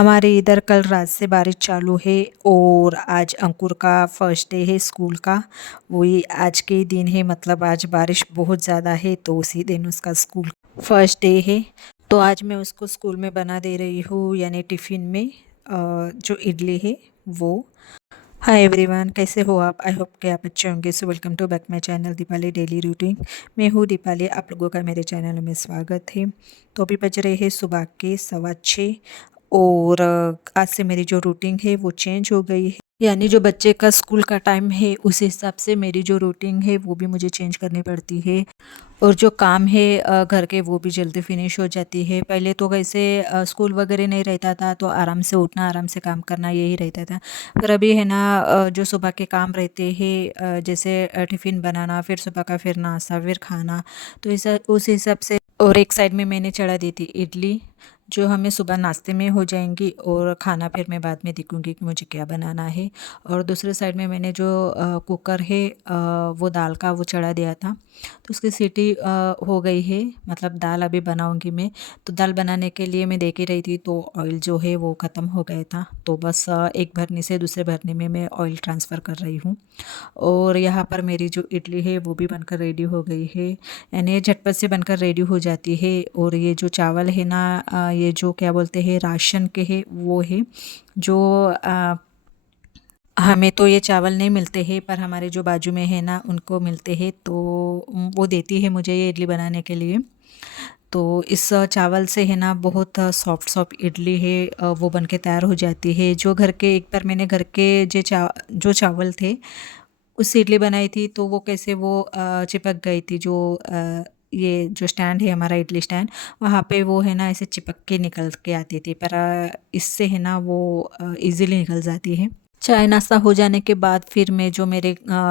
हमारे इधर कल रात से बारिश चालू है और आज अंकुर का फर्स्ट डे है स्कूल का। वही आज के ही दिन है, मतलब आज बारिश बहुत ज़्यादा है तो उसी दिन उसका स्कूल फर्स्ट डे है। तो आज मैं उसको स्कूल में बना दे रही हूँ, यानी टिफ़िन में जो इडली है वो। हाय एवरीवन, कैसे हो आप? आई होप कि आप अच्छे होंगे। So welcome to back my channel Deepali daily routine. मैं हूँ दीपाली, आप लोगों का मेरे चैनल में स्वागत है। तो अभी बज रहे हैं सुबह के 6:15 और आज से मेरी जो रूटीन है वो चेंज हो गई है, यानी जो बच्चे का स्कूल का टाइम है उस हिसाब से मेरी जो रूटीन है वो भी मुझे चेंज करनी पड़ती है। और जो काम है घर के वो भी जल्दी फिनिश हो जाती है। पहले तो कैसे स्कूल वगैरह नहीं रहता था तो आराम से उठना, आराम से काम करना यही रहता था। पर अभी है ना जो सुबह के काम रहते हैं, जैसे टिफ़िन बनाना, फिर सुबह का फिर नाश्ता, फिर खाना, तो इस उस हिसाब से। और एक साइड में मैंने चढ़ा दी थी इडली, जो हमें सुबह नाश्ते में हो जाएंगी और खाना फिर मैं बाद में देखूंगी कि मुझे क्या बनाना है। और दूसरे साइड में मैंने जो कुकर है वो दाल का वो चढ़ा दिया था, तो उसकी सीटी हो गई है, मतलब दाल अभी बनाऊंगी मैं। तो दाल बनाने के लिए मैं देख ही रही थी तो ऑयल जो है वो ख़त्म हो गया था, तो बस एक भरनी से दूसरे भरने में मैं ऑयल ट्रांसफ़र कर रही हूँ। और यहाँ पर मेरी जो इडली है वो भी बनकर रेडी हो गई है, यानी झटपट से बनकर रेडी हो जाती है। और ये जो चावल है ना, ये जो क्या बोलते हैं राशन के है वो है, जो हमें तो ये चावल नहीं मिलते हैं पर हमारे जो बाजू में है ना उनको मिलते हैं, तो वो देती है मुझे ये इडली बनाने के लिए। तो इस चावल से है ना बहुत सॉफ्ट सॉफ्ट इडली है वो बन के तैयार हो जाती है। जो घर के एक बार मैंने घर के जो चावल थे उससे इडली बनाई थी तो वो कैसे वो चिपक गई थी। जो ये जो स्टैंड है हमारा इडली स्टैंड, वहाँ पे वो है ना ऐसे चिपक के निकल के आती थी, पर इससे है ना वो इजीली निकल जाती है। चाय नाश्ता हो जाने के बाद फिर मैं जो मेरे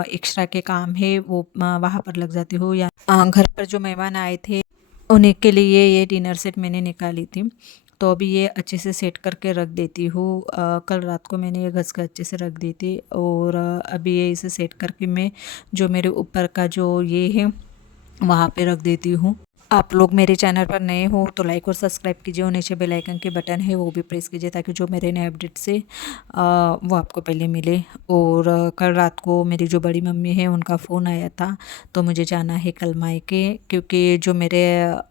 एक्स्ट्रा के काम है वो वहाँ पर लग जाती हूँ। या घर पर जो मेहमान आए थे उन्हीं के लिए ये डिनर सेट मैंने निकाली थी, तो अभी ये अच्छे से सेट करके रख देती हूँ। कल रात को मैंने ये घस के अच्छे से रख दी थी और अभी ये इसे सेट करके मैं जो मेरे ऊपर का जो ये है वहाँ पे रख देती हूँ। आप लोग मेरे चैनल पर नए हो तो लाइक और सब्सक्राइब कीजिए और नीचे बेल आइकन के बटन है वो भी प्रेस कीजिए ताकि जो मेरे नए अपडेट से वो आपको पहले मिले। और कल रात को मेरी जो बड़ी मम्मी है उनका फ़ोन आया था, तो मुझे जाना है कल मायके, क्योंकि जो मेरे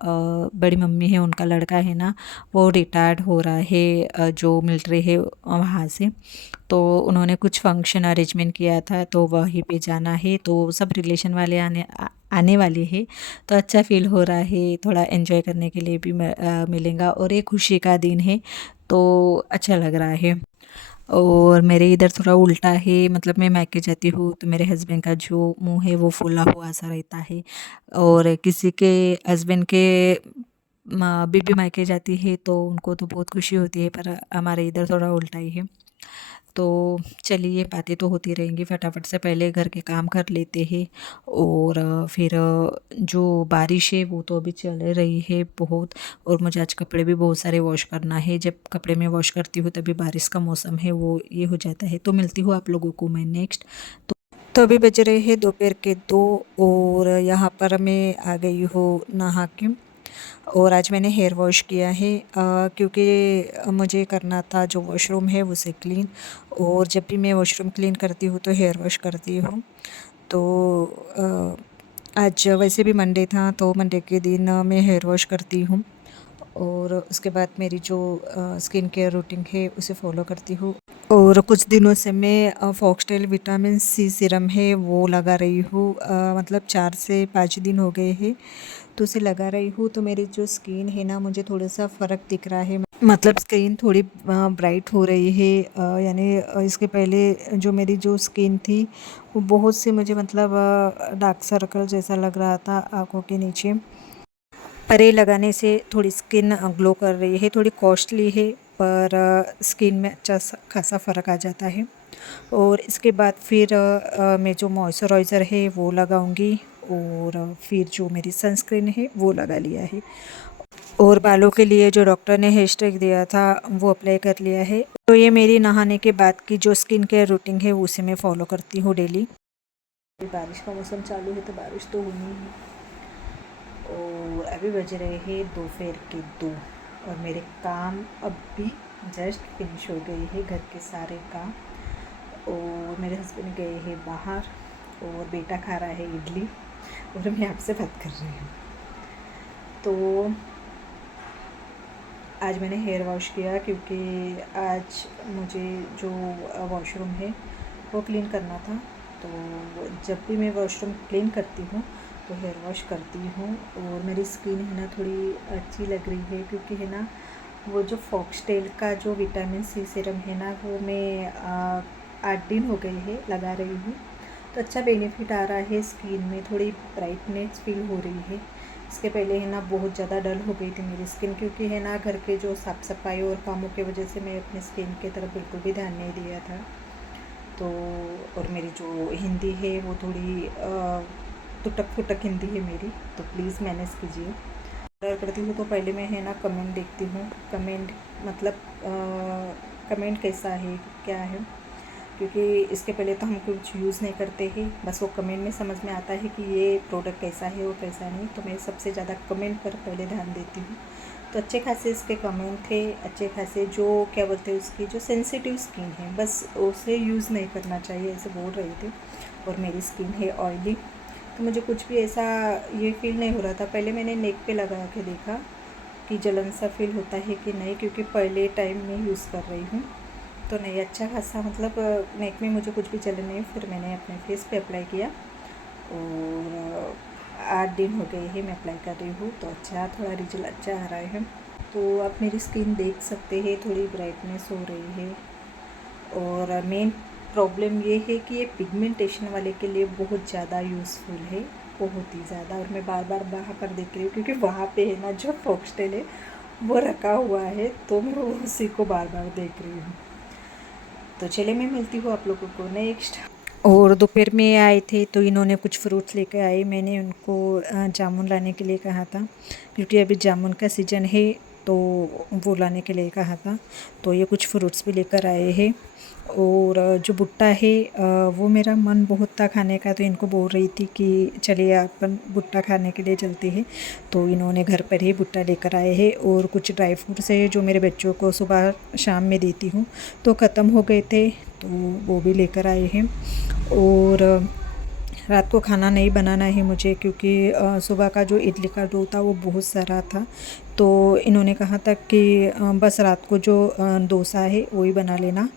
बड़ी मम्मी है उनका लड़का है ना वो रिटायर्ड हो रहा है जो मिलिट्री है वहाँ से। तो उन्होंने कुछ फंक्शन अरेंजमेंट किया था तो वहीं पे जाना है, तो सब रिलेशन वाले आने वाले हैं, तो अच्छा फील हो रहा है, थोड़ा एंजॉय करने के लिए भी मिलेगा और एक खुशी का दिन है तो अच्छा लग रहा है। और मेरे इधर थोड़ा उल्टा है, मतलब मैं मायके जाती हूँ तो मेरे हस्बैंड का जो मुंह है वो फूला हुआ सा रहता है, और किसी के हस्बैंड के बीबी मायके जाती है तो उनको तो बहुत खुशी होती है, पर हमारे इधर थोड़ा उल्टा ही है। तो चलिए बातें तो होती रहेंगी, फटाफट से पहले घर के काम कर लेते हैं। और फिर जो बारिश है वो तो अभी चल रही है बहुत, और मुझे आज कपड़े भी बहुत सारे वॉश करना है। जब कपड़े मैं वॉश करती हूँ तभी बारिश का मौसम है वो ये हो जाता है। तो मिलती हूँ आप लोगों को मैं नेक्स्ट। तो अभी बज रहे हैं दोपहर के 2 और यहाँ पर मैं आ गई हूँ नहा के। और आज मैंने हेयर वॉश किया है क्योंकि मुझे करना था जो वॉशरूम है उसे क्लीन। और जब भी मैं वॉशरूम क्लीन करती हूँ तो हेयर वॉश करती हूँ। तो आज वैसे भी मंडे था तो मंडे के दिन मैं हेयर वॉश करती हूँ। और उसके बाद मेरी जो स्किन केयर रूटीन है उसे फॉलो करती हूँ। और कुछ दिनों से मैं फॉक्सटेल विटामिन सी सीरम है वो लगा रही हूँ, मतलब 4 से 5 दिन हो गए हैं तो उसे लगा रही हूँ। तो मेरी जो स्किन है ना मुझे थोड़ा सा फ़र्क दिख रहा है, मतलब स्किन थोड़ी ब्राइट हो रही है। यानी इसके पहले जो मेरी जो स्किन थी वो बहुत से मुझे मतलब डार्क सर्कल जैसा लग रहा था आँखों के नीचे, पर ये लगाने से थोड़ी स्किन ग्लो कर रही है। थोड़ी कॉस्टली है पर स्किन में अच्छा खासा फ़र्क आ जाता है। और इसके बाद फिर मैं जो मॉइस्चराइज़र है वो लगाऊंगी, और फिर जो मेरी सनस्क्रीन है वो लगा लिया है। और बालों के लिए जो डॉक्टर ने हेयर स्ट्रेक दिया था वो अप्लाई कर लिया है। तो ये मेरी नहाने के बाद की जो स्किन केयर रूटीन है उसे मैं फॉलो करती हूँ डेली। बारिश का मौसम चालू है तो बारिश तो होनी है। और अभी बज रहे हैं दोपहर के 2 और मेरे काम अब भी जस्ट फिनिश हो गई है घर के सारे काम और मेरे हस्बैंड गए हैं बाहर और बेटा खा रहा है इडली और मैं आपसे बात कर रही हूँ। तो आज मैंने हेयर वॉश किया क्योंकि आज मुझे जो वॉशरूम है वो क्लीन करना था। तो जब भी मैं वॉशरूम क्लीन करती हूँ तो हेयर वॉश करती हूँ और मेरी स्किन है ना थोड़ी अच्छी लग रही है क्योंकि है ना वो जो फॉक्सटेल का जो विटामिन सी सीरम है ना वो मैं 8 दिन हो गए हैं लगा रही हूँ। तो अच्छा बेनिफिट आ रहा है, स्किन में थोड़ी ब्राइटनेस फील हो रही है। इसके पहले है ना बहुत ज़्यादा डल हो गई थी मेरी स्किन क्योंकि है ना घर के जो साफ़ सफाई और कामों की वजह से मैं अपनी स्किन की तरफ बिल्कुल भी ध्यान नहीं दिया था। तो और मेरी जो हिंदी है वो थोड़ी टुटक फुटक हिंदी है मेरी, तो प्लीज़ मैनेज कीजिए। ऑर्डर करती हूँ तो पहले मैं है ना कमेंट देखती हूँ, कमेंट मतलब कमेंट कैसा है क्या है, क्योंकि इसके पहले तो हम कुछ यूज़ नहीं करते हैं, बस वो कमेंट में समझ में आता है कि ये प्रोडक्ट कैसा है और कैसा नहीं। तो मैं सबसे ज़्यादा कमेंट पर पहले ध्यान देती हूँ। तो अच्छे खासे इसके कमेंट थे, अच्छे खासे जो क्या बोलते हैं उसकी जो सेंसिटिव स्किन है बस उसे यूज़ नहीं करना चाहिए ऐसे बोल रहे थे। और मेरी स्किन है ऑयली तो मुझे कुछ भी ऐसा ये फील नहीं हो रहा था। पहले मैंने नेक पे लगा के देखा कि जलन सा फील होता है कि नहीं, क्योंकि पहले टाइम में यूज़ कर रही हूँ तो नहीं, अच्छा खासा मतलब नेक में मुझे कुछ भी जलन नहीं। फिर मैंने अपने फेस पे अप्लाई किया और 8 दिन हो गए हैं मैं अप्लाई कर रही हूँ तो अच्छा थोड़ा रिजल्ट अच्छा आ रहा है। तो आप मेरी स्किन देख सकते हैं थोड़ी ब्राइटनेस हो रही है। और मेन प्रॉब्लम ये है कि ये पिगमेंटेशन वाले के लिए बहुत ज़्यादा यूज़फुल है, बहुत ही ज़्यादा। और मैं बार बार वहाँ पर देख रही हूँ क्योंकि वहाँ पे है ना जो फॉक्सटेल है वो रखा हुआ है तो मैं उसी को बार बार देख रही हूँ। तो चलिए मैं मिलती हूँ आप लोगों को नेक्स्ट। और दोपहर में आए थे तो इन्होंने कुछ फ्रूट्स लेकर आए, मैंने उनको जामुन लाने के लिए कहा था क्योंकि अभी जामुन का सीज़न है तो वो लाने के लिए कहा था। तो ये कुछ फ्रूट्स भी लेकर आए हैं। और जो भुट्टा है वो मेरा मन बहुत था खाने का, तो इनको बोल रही थी कि चलिए अपन भुट्टा खाने के लिए चलते हैं। तो इन्होंने घर पर ही भुट्टा लेकर आए हैं। और कुछ ड्राई फ्रूट्स है जो मेरे बच्चों को सुबह शाम में देती हूँ तो ख़त्म हो गए थे तो वो भी लेकर आए हैं। और रात को खाना नहीं बनाना है मुझे क्योंकि सुबह का जो इडली का डो था वो बहुत सारा था। तो इन्होंने कहा था कि बस रात को जो डोसा है वही बना लेना।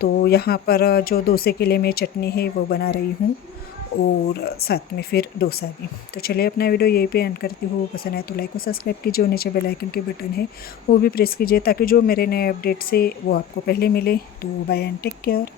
तो यहाँ पर जो डोसे के लिए मैं चटनी है वो बना रही हूँ और साथ में फिर डोसा भी। तो चलिए अपना वीडियो यहीं पे एंड करती हूँ। पसंद आए तो लाइक और सब्सक्राइब कीजिए और नीचे बेल आइकन के बटन है वो भी प्रेस कीजिए ताकि जो मेरे नए अपडेट्स है वो आपको पहले मिले। तो बाय एंड टेक केयर।